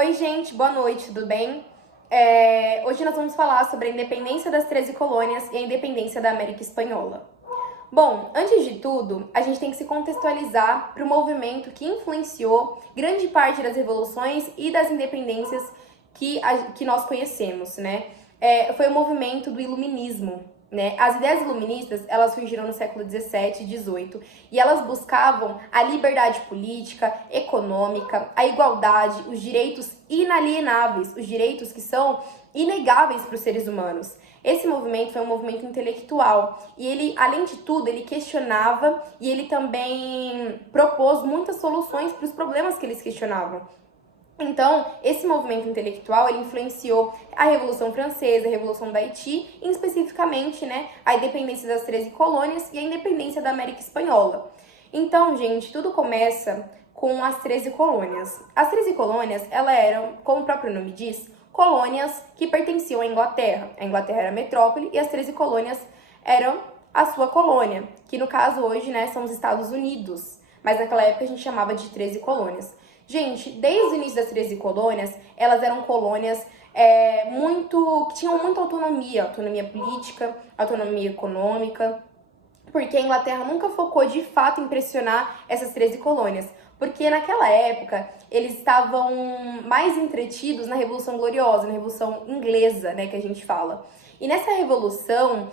Oi, gente, boa noite, tudo bem? Hoje nós vamos falar sobre a independência das 13 colônias e a independência da América Espanhola. Bom, antes de tudo, a gente tem que se contextualizar para o movimento que influenciou grande parte das revoluções e das independências que nós conhecemos, né? Foi o movimento do Iluminismo, né? As ideias iluministas, elas surgiram no século 17 e 18 e elas buscavam a liberdade política, econômica, a igualdade, os direitos inalienáveis, os direitos que são inegáveis para os seres humanos. Esse movimento foi um movimento intelectual e ele, além de tudo, ele questionava e ele também propôs muitas soluções para os problemas que eles questionavam. Então, esse movimento intelectual, ele influenciou a Revolução Francesa, a Revolução da Haiti, e especificamente, né, a independência das 13 colônias e a independência da América Espanhola. Então, gente, tudo começa com as 13 colônias. As 13 colônias, elas eram, como o próprio nome diz, colônias que pertenciam à Inglaterra. A Inglaterra era a metrópole e as 13 colônias eram a sua colônia, que no caso hoje, né, são os Estados Unidos, mas naquela época a gente chamava de 13 colônias. Gente, desde o início das 13 colônias, elas eram colônias que tinham muita autonomia política, autonomia econômica, porque a Inglaterra nunca focou de fato em pressionar essas 13 colônias, porque naquela época eles estavam mais entretidos na Revolução Gloriosa, na Revolução Inglesa, né, que a gente fala. E nessa revolução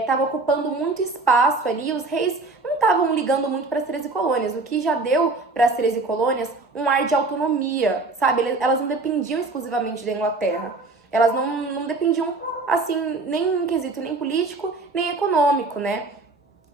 estava ocupando muito espaço ali, os reis não estavam ligando muito para as 13 colônias, o que já deu para as 13 colônias um ar de autonomia, sabe? Elas não dependiam exclusivamente da Inglaterra, elas não dependiam, assim, nem em quesito nem político, nem econômico, né?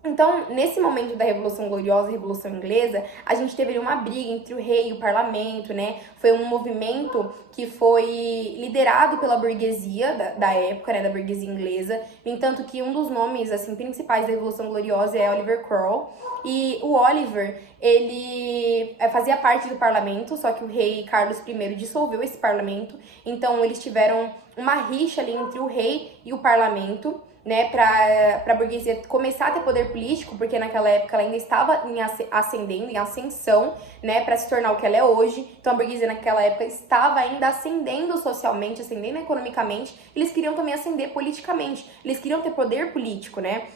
Então, nesse momento da Revolução Gloriosa e Revolução Inglesa, a gente teve uma briga entre o rei e o parlamento, né? Foi um movimento que foi liderado pela burguesia da época, né? Da burguesia inglesa. No entanto, que um dos nomes, assim, principais da Revolução Gloriosa é Oliver Cromwell. E o Oliver, ele fazia parte do parlamento, só que o rei Carlos I dissolveu esse parlamento. Então, eles tiveram uma rixa ali entre o rei e o parlamento, né, para a burguesia começar a ter poder político, porque naquela época ela ainda estava em ascensão, né, para se tornar o que ela é hoje. Então a burguesia naquela época estava ainda ascendendo socialmente, ascendendo economicamente. Eles queriam também ascender politicamente, eles queriam ter poder político, né?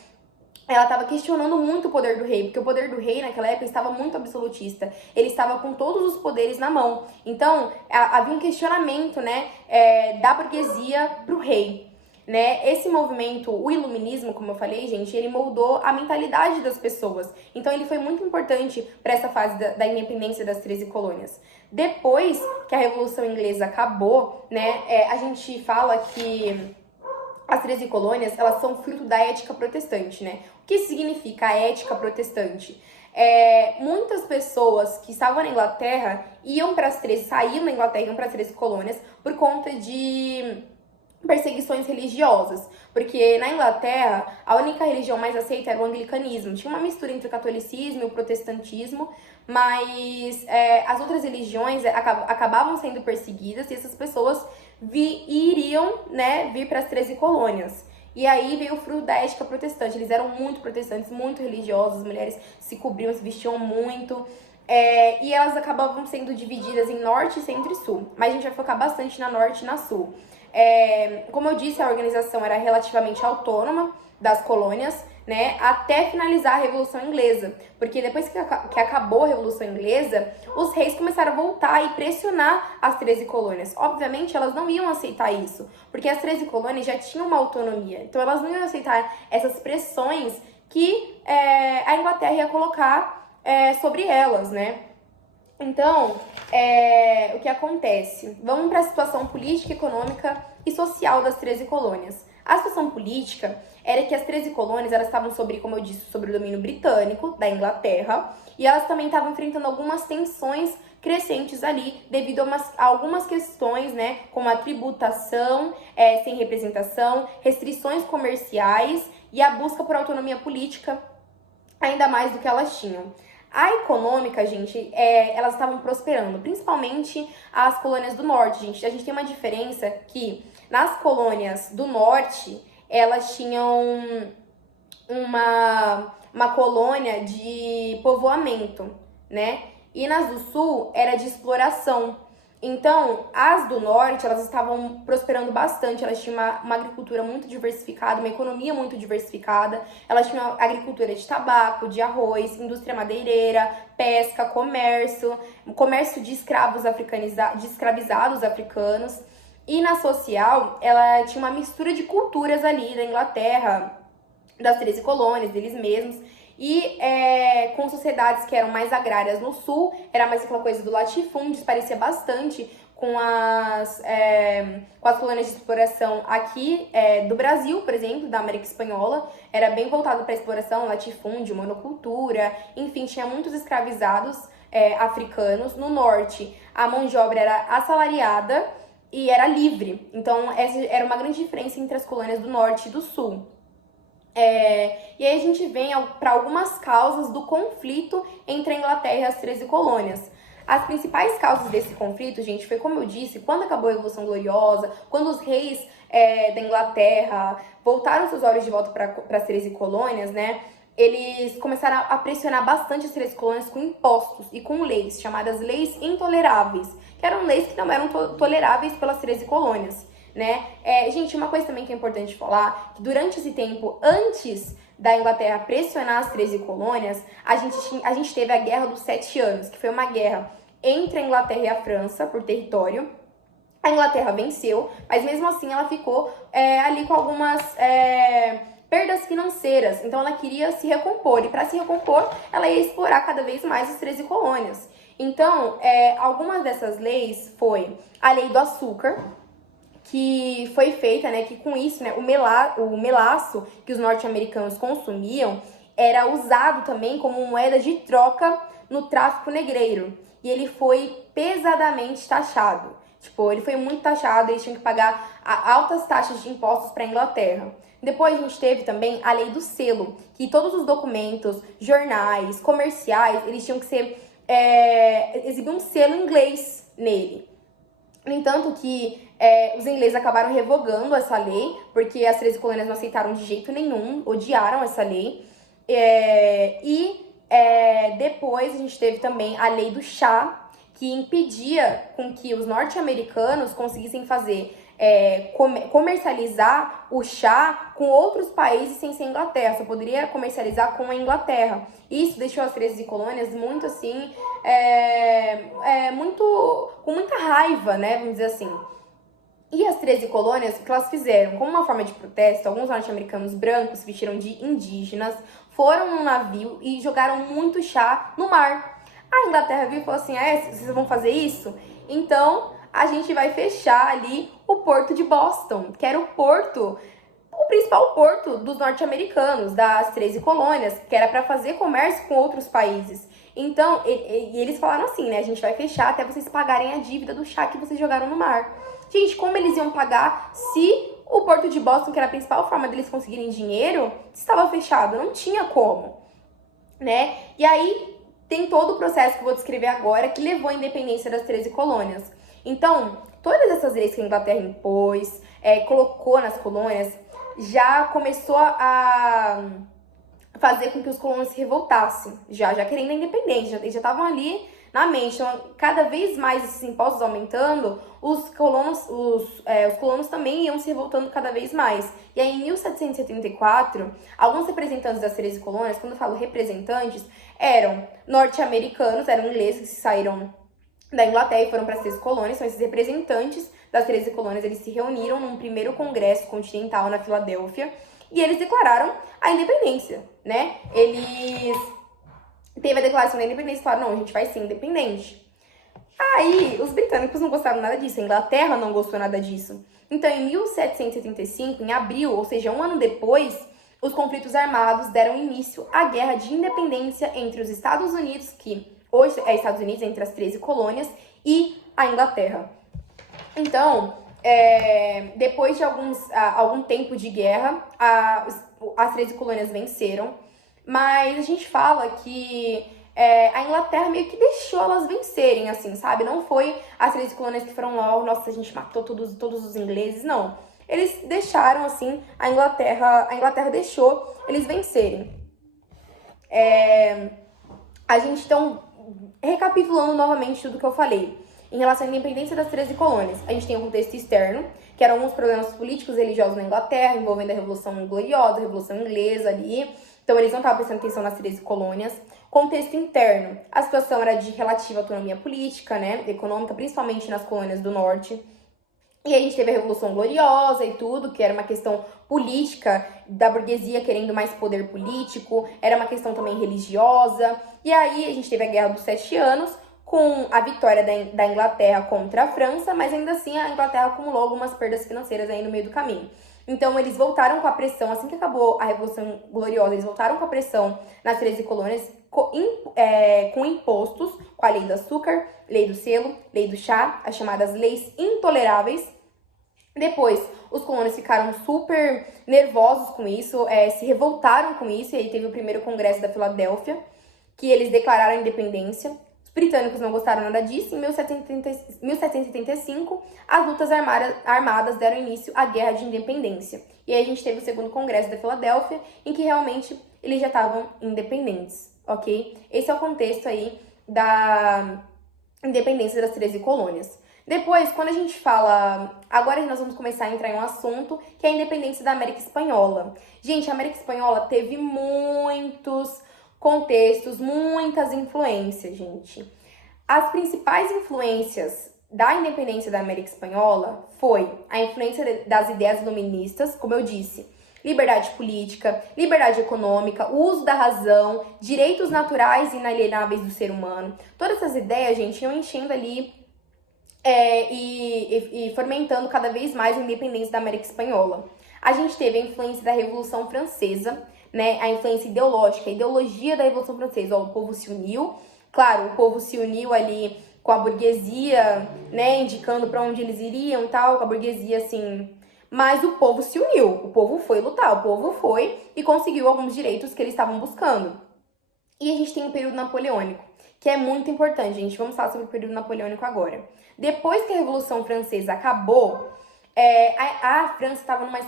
Ela estava questionando muito o poder do rei, porque o poder do rei naquela época estava muito absolutista. Ele estava com todos os poderes na mão. Então havia um questionamento, né, da burguesia para o rei. Né? Esse movimento, o iluminismo, como eu falei, gente, ele moldou a mentalidade das pessoas. Então, ele foi muito importante para essa fase da independência das 13 colônias. Depois que a Revolução Inglesa acabou, né, a gente fala que as 13 colônias, elas são fruto da ética protestante, né? O que significa a ética protestante? Muitas pessoas que estavam na Inglaterra saíam da Inglaterra e iam para as 13 colônias por conta de perseguições religiosas, porque na Inglaterra a única religião mais aceita era o anglicanismo. Tinha uma mistura entre o catolicismo e o protestantismo, mas as outras religiões acabavam sendo perseguidas e essas pessoas iriam, né, vir para as 13 colônias. E aí veio o fruto da ética protestante. Eles eram muito protestantes, muito religiosos, as mulheres se cobriam, se vestiam muito. E elas acabavam sendo divididas em norte, centro e sul. Mas a gente vai focar bastante na norte e na sul. Como eu disse, a organização era relativamente autônoma das colônias, né, até finalizar a Revolução Inglesa. Porque depois que acabou a Revolução Inglesa, os reis começaram a voltar e pressionar as 13 colônias. Obviamente, elas não iam aceitar isso, porque as 13 colônias já tinham uma autonomia. Então, elas não iam aceitar essas pressões que a Inglaterra ia colocar sobre elas, né? Então, o que acontece? Vamos para a situação política, econômica e social das 13 colônias. A situação política era que as 13 colônias elas estavam sobre, como eu disse, sobre o domínio britânico da Inglaterra, e elas também estavam enfrentando algumas tensões crescentes ali devido a algumas questões, né, como a tributação sem representação, restrições comerciais e a busca por autonomia política ainda mais do que elas tinham. A econômica, gente, elas estavam prosperando, principalmente as colônias do norte, gente. A gente tem uma diferença que nas colônias do norte, elas tinham uma colônia de povoamento, né? E nas do sul era de exploração. Então, as do norte, elas estavam prosperando bastante, elas tinham uma agricultura muito diversificada, uma economia muito diversificada, elas tinham agricultura de tabaco, de arroz, indústria madeireira, pesca, comércio de escravos de escravizados africanos. E na social, ela tinha uma mistura de culturas ali da Inglaterra, das 13 colônias, deles mesmos, e com sociedades que eram mais agrárias no sul, era mais aquela coisa do latifúndio, se parecia bastante com as colônias de exploração aqui do Brasil, por exemplo, da América Espanhola, era bem voltado para exploração, latifúndio, monocultura, enfim, tinha muitos escravizados africanos. No norte, a mão de obra era assalariada e era livre, então essa era uma grande diferença entre as colônias do norte e do sul. E aí a gente vem para algumas causas do conflito entre a Inglaterra e as 13 colônias. As principais causas desse conflito, gente, foi como eu disse, quando acabou a Revolução Gloriosa, quando os reis da Inglaterra voltaram seus olhos de volta para as 13 colônias, né? Eles começaram a pressionar bastante as 13 colônias com impostos e com leis, chamadas leis intoleráveis, que eram leis que não eram toleráveis pelas 13 colônias. Né? Gente, uma coisa também que é importante falar, que durante esse tempo, antes da Inglaterra pressionar as 13 colônias, a gente teve a Guerra dos 7 Anos, que foi uma guerra entre a Inglaterra e a França por território. A Inglaterra venceu, mas mesmo assim ela ficou ali com algumas perdas financeiras, então ela queria se recompor, e para se recompor, ela ia explorar cada vez mais as 13 colônias. Então, algumas dessas leis foi a Lei do Açúcar, que foi feita, né, que com isso, né, o melaço que os norte-americanos consumiam era usado também como moeda de troca no tráfico negreiro. E ele foi pesadamente taxado. Tipo, ele foi muito taxado, eles tinham que pagar altas taxas de impostos para a Inglaterra. Depois a gente teve também a lei do selo, que todos os documentos, jornais, comerciais, eles tinham que exibir um selo inglês nele. No entanto que os ingleses acabaram revogando essa lei, porque as 13 colônias não aceitaram de jeito nenhum, odiaram essa lei. Depois a gente teve também a lei do chá, que impedia com que os norte-americanos conseguissem comercializar o chá com outros países sem ser Inglaterra, só poderia comercializar com a Inglaterra. Isso deixou as 13 colônias muito assim, com muita raiva, né, vamos dizer assim. E as 13 colônias, o que elas fizeram? Como uma forma de protesto, alguns norte-americanos brancos se vestiram de indígenas, foram num navio e jogaram muito chá no mar. A Inglaterra viu e falou assim, vocês vão fazer isso? Então, a gente vai fechar ali o porto de Boston, que era o principal porto dos norte-americanos, das 13 colônias, que era para fazer comércio com outros países. Então, eles falaram assim, né, a gente vai fechar até vocês pagarem a dívida do chá que vocês jogaram no mar. Gente, como eles iam pagar se o porto de Boston, que era a principal forma deles conseguirem dinheiro, estava fechado? Não tinha como, né? E aí, tem todo o processo que eu vou descrever agora, que levou à independência das 13 colônias. Então, todas essas leis que a Inglaterra impôs, colocou nas colônias, já começou a fazer com que os colonos se revoltassem, já querendo a independência, eles já estavam ali na mente. Então, cada vez mais esses impostos aumentando, os colonos também iam se revoltando cada vez mais. E aí, em 1774, alguns representantes das 13 colônias, quando eu falo representantes, eram norte-americanos, eram ingleses que saíram da Inglaterra e foram para as 13 colônias. São esses representantes das 13 colônias, eles se reuniram num primeiro congresso continental na Filadélfia e eles declararam a independência, né? Teve a declaração da independência e falaram, não, a gente vai ser independente. Aí, os britânicos não gostaram nada disso, a Inglaterra não gostou nada disso. Então, em 1775, em abril, ou seja, um ano depois, os conflitos armados deram início à Guerra de Independência entre os Estados Unidos, que hoje é Estados Unidos, entre as 13 colônias, e a Inglaterra. Então, depois de algum tempo de guerra, as 13 colônias venceram, mas a gente fala que a Inglaterra meio que deixou elas vencerem, assim, sabe? Não foi as 13 colônias que foram lá, nossa, a gente matou todos os ingleses, não. Eles deixaram, assim, a Inglaterra deixou eles vencerem. A gente, então, recapitulando novamente tudo que eu falei. em relação à independência das 13 colônias. A gente tem um contexto externo, que eram alguns problemas políticos e religiosos na Inglaterra, envolvendo a Revolução Gloriosa, a Revolução Inglesa ali. Então, eles não estavam prestando atenção nas 13 colônias. Contexto interno, a situação era de relativa autonomia política, né, econômica, principalmente nas colônias do norte. E aí a gente teve a Revolução Gloriosa e tudo, que era uma questão política da burguesia querendo mais poder político, era uma questão também religiosa. E aí a gente teve a Guerra dos 7 Anos, com a vitória da Inglaterra contra a França, mas ainda assim a Inglaterra acumulou algumas perdas financeiras aí no meio do caminho. Então, eles voltaram com a pressão, assim que acabou a Revolução Gloriosa, eles voltaram com a pressão nas 13 colônias, com impostos, com a lei do açúcar, lei do selo, lei do chá, as chamadas leis intoleráveis. Depois, os colonos ficaram super nervosos com isso, se revoltaram com isso, e aí teve o primeiro congresso da Filadélfia, que eles declararam a independência. Os britânicos não gostaram nada disso. Em 1785, as lutas armadas deram início à Guerra de Independência. E aí a gente teve o segundo congresso da Filadélfia, em que realmente eles já estavam independentes, ok? Esse é o contexto aí da independência das 13 colônias. Depois, quando a gente fala... Agora nós vamos começar a entrar em um assunto que é a independência da América Espanhola. Gente, a América Espanhola teve muitos contextos, muitas influências, gente. As principais influências da independência da América Espanhola foi a influência das ideias iluministas, como eu disse, liberdade política, liberdade econômica, o uso da razão, direitos naturais e inalienáveis do ser humano. Todas essas ideias, gente, iam enchendo ali e fomentando cada vez mais a independência da América Espanhola. A gente teve a influência da Revolução Francesa, né, a influência ideológica, a ideologia da Revolução Francesa. O povo se uniu, claro, o povo se uniu ali com a burguesia, né, indicando para onde eles iriam e tal, com a burguesia, assim... Mas o povo se uniu, o povo foi lutar, o povo foi e conseguiu alguns direitos que eles estavam buscando. E a gente tem o período napoleônico, que é muito importante, gente. Vamos falar sobre o período napoleônico agora. Depois que a Revolução Francesa acabou, a França estava numa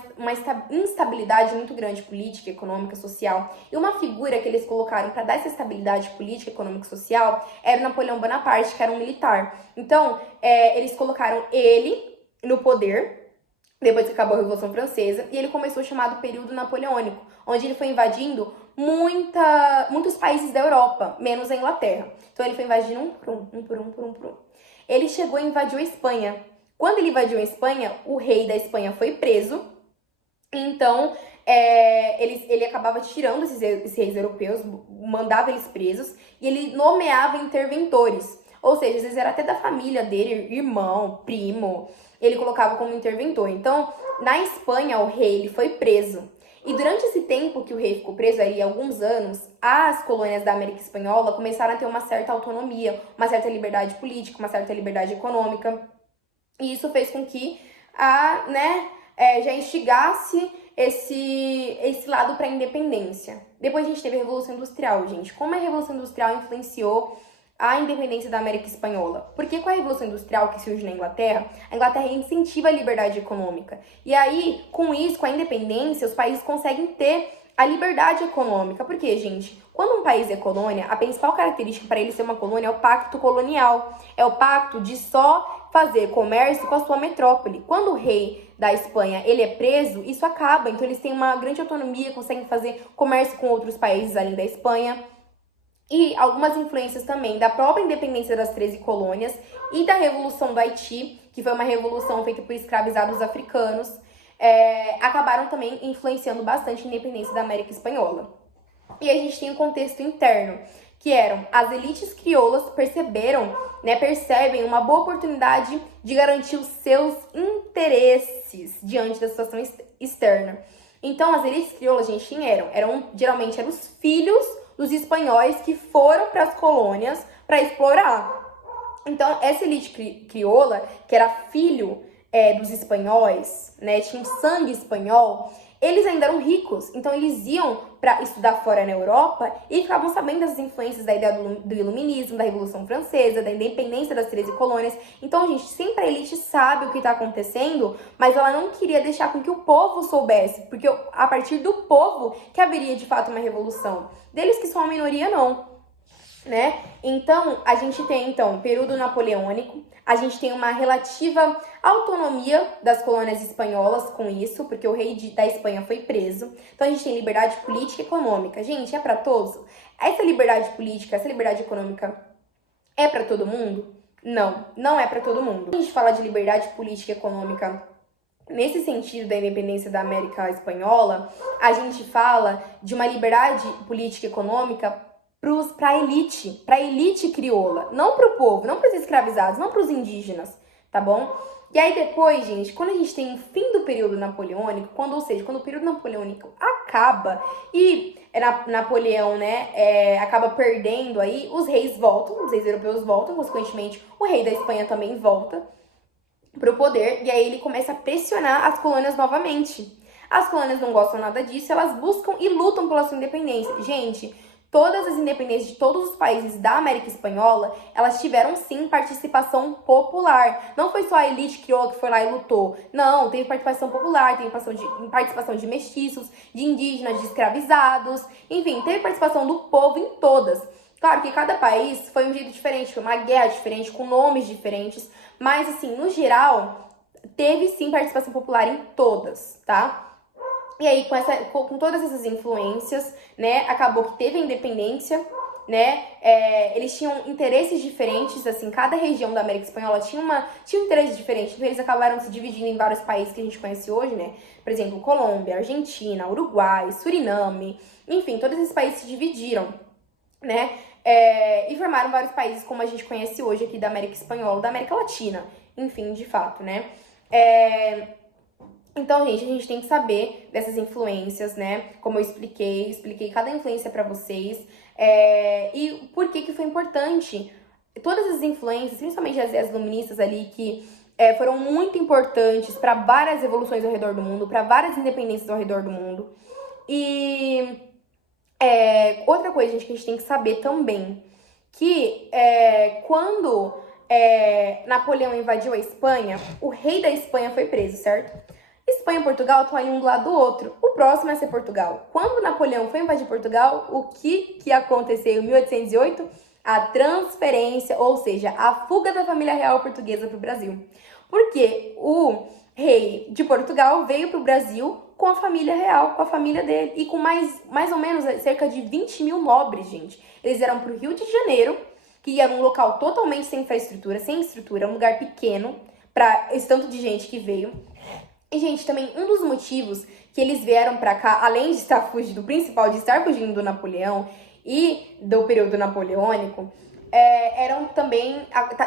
instabilidade muito grande, política, econômica, social. E uma figura que eles colocaram para dar essa estabilidade política, econômica e social era o Napoleão Bonaparte, que era um militar. Então, eles colocaram ele no poder, depois que acabou a Revolução Francesa, e ele começou o chamado período napoleônico, onde ele foi invadindo muitos países da Europa, menos a Inglaterra. Então, ele foi invadindo um por um. Ele chegou e invadiu a Espanha. Quando ele invadiu a Espanha, o rei da Espanha foi preso. Então, ele acabava tirando esses reis europeus, mandava eles presos, e ele nomeava interventores. Ou seja, às vezes era até da família dele, irmão, primo, ele colocava como interventor. Então, na Espanha, o rei ele foi preso. E durante esse tempo que o rei ficou preso, aí alguns anos, as colônias da América Espanhola começaram a ter uma certa autonomia, uma certa liberdade política, uma certa liberdade econômica. E isso fez com que já instigasse esse lado para a independência. Depois a gente teve a Revolução Industrial, gente. Como a Revolução Industrial influenciou a independência da América Espanhola? Porque com a Revolução Industrial que surge na Inglaterra, a Inglaterra incentiva a liberdade econômica. E aí, com isso, com a independência, os países conseguem ter a liberdade econômica. Porque, gente, quando um país é colônia, a principal característica para ele ser uma colônia é o pacto colonial. É o pacto de só fazer comércio com a sua metrópole. Quando o rei da Espanha ele é preso, isso acaba. Então, eles têm uma grande autonomia, conseguem fazer comércio com outros países além da Espanha. E algumas influências também da própria independência das 13 colônias e da Revolução do Haiti, que foi uma revolução feita por escravizados africanos, acabaram também influenciando bastante a independência da América Espanhola. E a gente tem um contexto interno, que eram as elites crioulas percebem uma boa oportunidade de garantir os seus interesses diante da situação externa. Então, as elites crioulas, gente, geralmente eram os filhos dos espanhóis que foram para as colônias para explorar. Então, essa elite crioula, que era filho dos espanhóis, né, tinha sangue espanhol, eles ainda eram ricos. Então, eles iam para estudar fora na Europa e ficavam sabendo das influências da ideia do iluminismo, da Revolução Francesa, da independência das 13 colônias. Então, gente, sempre a elite sabe o que está acontecendo, mas ela não queria deixar com que o povo soubesse, porque a partir do povo que haveria, de fato, uma revolução. Deles que são a minoria, não, né? Então, a gente tem, período napoleônico, A gente tem uma relativa autonomia das colônias espanholas com isso, porque o rei da Espanha foi preso. Então a gente tem liberdade política e econômica. Gente, é para todos? Essa liberdade política, essa liberdade econômica é para todo mundo? Não, não é para todo mundo. Quando a gente fala de liberdade política e econômica nesse sentido da independência da América Espanhola, a gente fala de uma liberdade política e econômica para a elite crioula, não para o povo, não para os escravizados, não para os indígenas, tá bom? E aí depois, gente, quando a gente tem o fim do período napoleônico, quando o período napoleônico acaba e Napoleão, né, acaba perdendo aí, os reis voltam, os reis europeus voltam, consequentemente o rei da Espanha também volta pro poder, e aí ele começa a pressionar as colônias novamente. As colônias não gostam nada disso, elas buscam e lutam pela sua independência. Gente, todas as independências de todos os países da América Espanhola, elas tiveram sim participação popular. Não foi só a elite crioula que foi lá e lutou. Não, teve participação popular, teve participação de mestiços, de indígenas, de escravizados. Enfim, teve participação do povo em todas. Claro que cada país foi um jeito diferente, foi uma guerra diferente, com nomes diferentes. Mas, assim, no geral, teve sim participação popular em todas, tá? E aí, com todas essas influências, né, acabou que teve a independência, né, eles tinham interesses diferentes, assim, cada região da América Espanhola tinha um interesse diferente, então eles acabaram se dividindo em vários países que a gente conhece hoje, né, por exemplo, Colômbia, Argentina, Uruguai, Suriname, enfim, todos esses países se dividiram, né, e formaram vários países como a gente conhece hoje aqui da América Espanhola, da América Latina, enfim, de fato, né. Então, gente, a gente tem que saber dessas influências, né? Como eu expliquei cada influência pra vocês. E por que foi importante. Todas as influências, principalmente as iluministas ali, que foram muito importantes para várias revoluções ao redor do mundo, para várias independências ao redor do mundo. E outra coisa, gente, que a gente tem que saber também, que quando Napoleão invadiu a Espanha, o rei da Espanha foi preso, certo? Espanha e Portugal estão ali um do lado do outro. O próximo é ser Portugal. Quando Napoleão foi invadir Portugal, o que aconteceu em 1808? A transferência, ou seja, a fuga da família real portuguesa para o Brasil. Porque o rei de Portugal veio para o Brasil com a família real, com a família dele. E com mais ou menos cerca de 20 mil nobres, gente. Eles eram para o Rio de Janeiro, que era um local totalmente sem infraestrutura, sem estrutura, um lugar pequeno, para esse tanto de gente que veio. E, gente, também um dos motivos que eles vieram pra cá, além de estar fugindo, o principal de estar fugindo do Napoleão e do período napoleônico,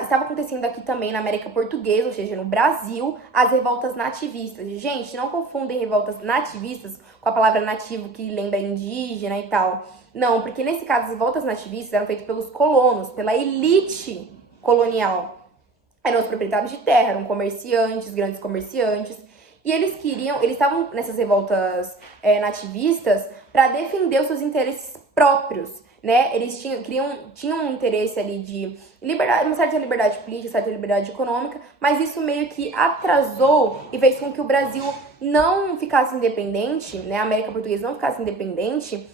estava acontecendo aqui também na América Portuguesa, ou seja, no Brasil, as revoltas nativistas. Gente, não confundem revoltas nativistas com a palavra nativo que lembra indígena e tal. Não, porque nesse caso as revoltas nativistas eram feitas pelos colonos, pela elite colonial. Eram os proprietários de terra, eram comerciantes, grandes comerciantes. E eles estavam nessas revoltas nativistas para defender os seus interesses próprios, né? Eles tinham um interesse ali de liberdade, uma certa liberdade política, certa liberdade econômica, mas isso meio que atrasou e fez com que o Brasil não ficasse independente, né? A América Portuguesa não ficasse independente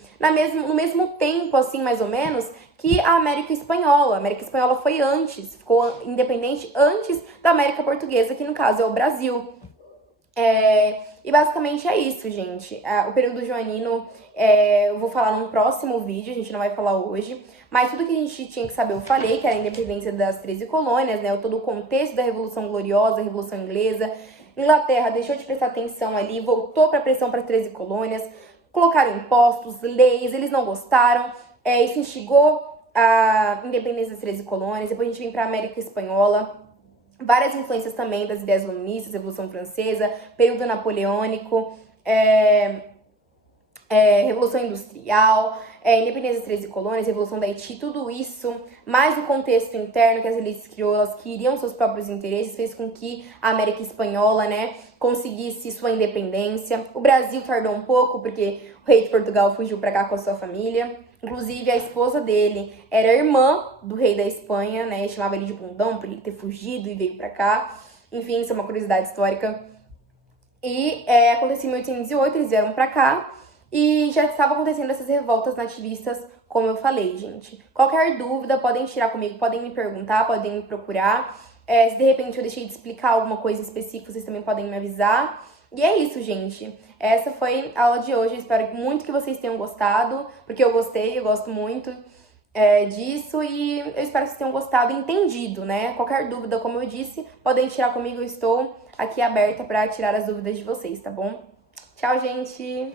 no mesmo tempo, assim, mais ou menos, que a América Espanhola. A América Espanhola foi antes, ficou independente antes da América Portuguesa, que no caso é o Brasil. E basicamente é isso, gente. O período joanino eu vou falar num próximo vídeo, a gente não vai falar hoje. Mas tudo que a gente tinha que saber eu falei, que era a independência das 13 colônias, né? Todo o contexto da Revolução Gloriosa, a Revolução Inglesa. Inglaterra deixou de prestar atenção ali, voltou para a pressão para as 13 colônias. Colocaram impostos, leis, eles não gostaram. Isso instigou a independência das 13 colônias. Depois a gente vem para a América Espanhola. Várias influências também das ideias iluministas, Revolução Francesa, período napoleônico, Revolução Industrial, Independência das 13 colônias, Revolução da Haiti, tudo isso, mais o contexto interno que as elites crioulas queriam seus próprios interesses, fez com que a América Espanhola, né, conseguisse sua independência. O Brasil tardou um pouco, porque o rei de Portugal fugiu para cá com a sua família. Inclusive, a esposa dele era irmã do rei da Espanha, né? Chamava ele de bundão por ele ter fugido e veio pra cá. Enfim, isso é uma curiosidade histórica. E aconteceu em 1808, eles vieram pra cá. E já estava acontecendo essas revoltas nativistas, como eu falei, gente. Qualquer dúvida, podem tirar comigo, podem me perguntar, podem me procurar. Se de repente eu deixei de explicar alguma coisa específica, vocês também podem me avisar. E é isso, gente. Essa foi a aula de hoje. Eu espero muito que vocês tenham gostado, porque eu gostei, eu gosto muito disso. E eu espero que vocês tenham gostado e entendido, né? Qualquer dúvida, como eu disse, podem tirar comigo. Eu estou aqui aberta para tirar as dúvidas de vocês, tá bom? Tchau, gente!